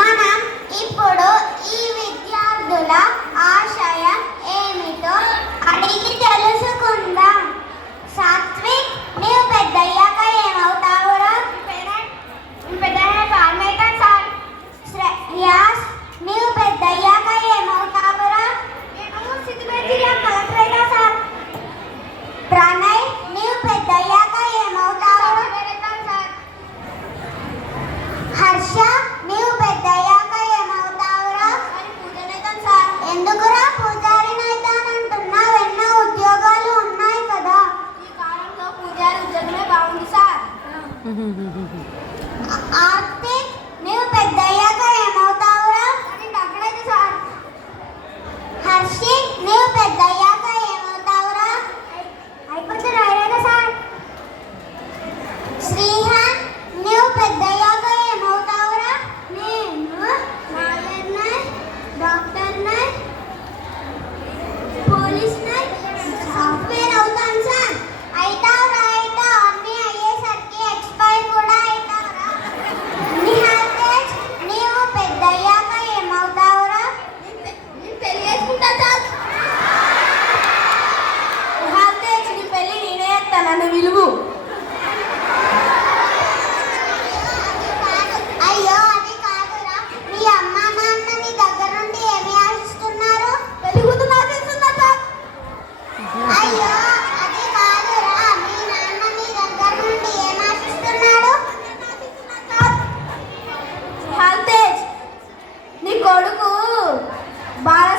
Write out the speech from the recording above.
మనం ఇప్పుడు ఈ విద్యార్థుల ఆశయం ఏమిటో అడిగి తెలుసుకుందాం. సాత్విక్, నీవు పెద్దయ్యాక ఏమవుతావురా? శ్రేయాస్, నీవు పెద్దయ్యాక ఏమవుతావురా? ప్రణయ్, నీవు పెద్దయ్యాక ఏమవుతావురా? హర్ష, నీవు పెద్దయ్యాక ఏమవుతావురా? ఎందుకురా పూజారి నైతానంటున్నావు? ఎన్నో ఉద్యోగాలు ఉన్నాయి కదా. ఈ కాలంలో పూజారి ఉద్యోగమే బాగుంది సార్. ఆర్తిక్, నీవు పెద్దయ్యాక ఏమవుతావురా? Doctor sir. హర్షిత్, నీవు పెద్దయ్యాక ఏమవుతావురా? అయిపోతే రాయలేదా సార్. శ్రీహాన్, నీవు పెద్దయ్యాక ఏమవుతావురా? నేను లాయర్నై, డాక్టర్నై, పోలీస్నై, సాఫ్ట్వేర్ అవుతాను సార్. అయితావురా, అయితావు. అన్నీ అయ్యేసరికి ఎక్స్పైర్ కూడా అయితావురా. నిహాల్ తేజ్, నీవు పెద్దయ్యాక ఏమవుతావురా? నేను పెళ్లి చేసుకుంటా సార్. నిహాల్ తేజ్, నీ పెళ్లి నేనే చేస్తాను, నన్ను విలువు. అయ్యో అది కాదురా, మీ అమ్మ నాన్న నీ దగ్గర నుండి ఏమి ఆశిస్తున్నారు? పెళ్లి కూతురు నాకు ఇస్తుందా సార్. అయ్యో అది కాదురా, మీ నాన్న నీ దగ్గర నుండి ఏం ఆశిస్తున్నాడు? నిహాల్ తేజ్, నీ కొడుకు బాగా